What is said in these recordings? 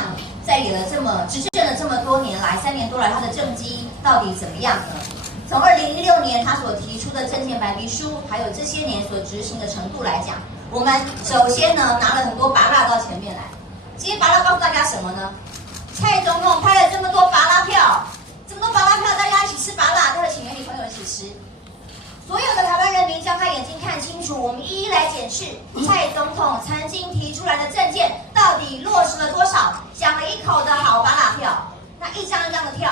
党执政了这么多年来，3年多来，他的政绩到底怎么样呢？从2016年他所提出的政见白皮书，还有这些年所执行的程度来讲，我们首先呢拿了很多拔蜡到前面来。今天拔蜡告诉大家什么呢？蔡总统拍了这么多拔蜡票，这么多拔蜡票，大家一起吃拔蜡，待会请女朋友一起吃。所有的台湾人民张开眼睛看清楚，我们一一来检视蔡总统曾经提出来的政见到底落实了多少，讲了一口的好拔蜡票，那一张一张的跳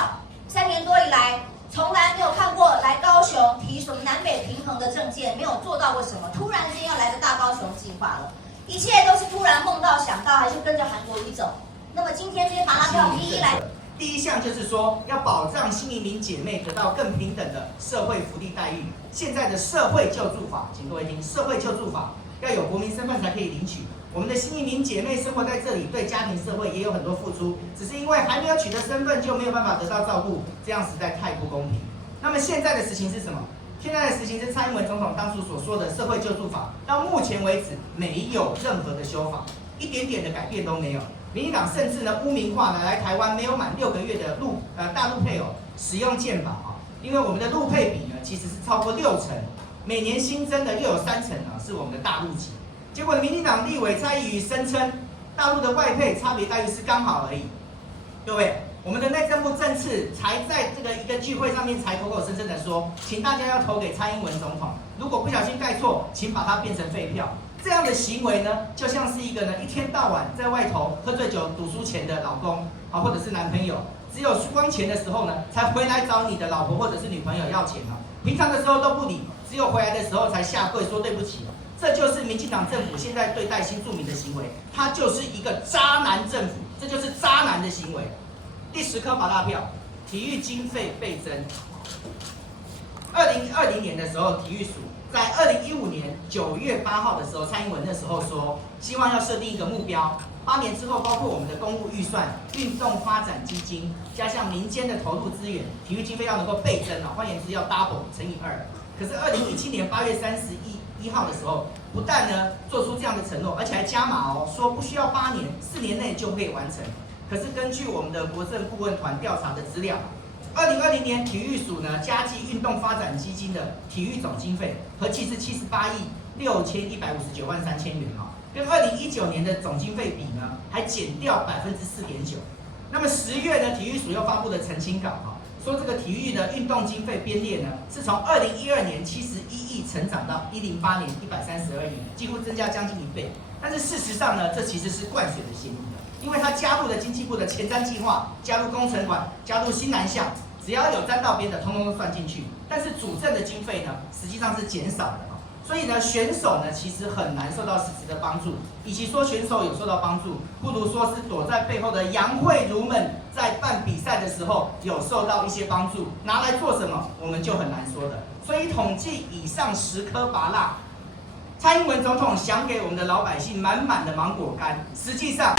，3年多以来从来没有看过来高雄提什么南北平衡的政见，没有做到过什么，突然间要来个大高雄计划了，一切都是突然梦到想到，还是跟着韩国瑜走。那么今天这些拔蜡票我们一一来。第一项就是说，要保障新移民姐妹得到更平等的社会福利待遇。现在的社会救助法，请各位听，社会救助法要有国民身份才可以领取。我们的新移民姐妹生活在这里，对家庭社会也有很多付出，只是因为还没有取得身份，就没有办法得到照顾，这样实在太不公平。那么现在的实情是什么？现在的实情是蔡英文总统当初所说的社会救助法，到目前为止没有任何的修法，一点点的改变都没有。民进党甚至呢污名化呢来台湾没有满6个月的大陆配偶使用健保啊，因为我们的陆配比呢其实是超过60%，每年新增的又有30%呢是我们的大陆籍。结果民进党立委蔡宜瑜声称大陆的外配差别待遇是刚好而已。各位，我们的内政部政次才在这个一个聚会上面才口口声声的说，请大家要投给蔡英文总统，如果不小心盖错，请把它变成废票。这样的行为呢，就像是一个呢一天到晚在外头喝醉酒赌输钱的老公啊，或者是男朋友，只有输光钱的时候呢，才回来找你的老婆或者是女朋友要钱啊。平常的时候都不理，只有回来的时候才下跪说对不起。这就是民进党政府现在对待新住民的行为，它就是一个渣男政府，这就是渣男的行为。第10颗拔蜡票，体育经费倍增。2020年的时候，体育署在2015年9月8号的时候，蔡英文那时候说，希望要设定一个目标，8年之后，包括我们的公务预算、运动发展基金，加上民间的投入资源，体育经费要能够倍增啊，换言之要 double 乘以2。可是2017年8月31号的时候，不但呢做出这样的承诺，而且还加码哦，说不需要8年，4年内就可以完成。可是根据我们的国政顾问团调查的资料，2020年体育署呢加计运动发展基金的体育总经费合计是78亿6159万3千元哈，跟2019年的总经费比呢还减掉4.9%。那么10月呢，体育署又发布了澄清稿哈，说这个体育的运动经费编列呢是从2012年71亿成长到108年132亿，几乎增加将近1倍。但是事实上呢，这其实是灌水的嫌疑的，因为它加入了经济部的前瞻计划，加入工程馆，加入新南向。只要有沾到边的，通通都算进去。但是主政的经费呢，实际上是减少的。所以呢，选手呢其实很难受到实质的帮助。与其说选手有受到帮助，不如说是躲在背后的杨慧茹们在办比赛的时候有受到一些帮助。拿来做什么，我们就很难说的。所以统计以上10颗拔蜡，蔡英文总统想给我们的老百姓满满的芒果干，实际上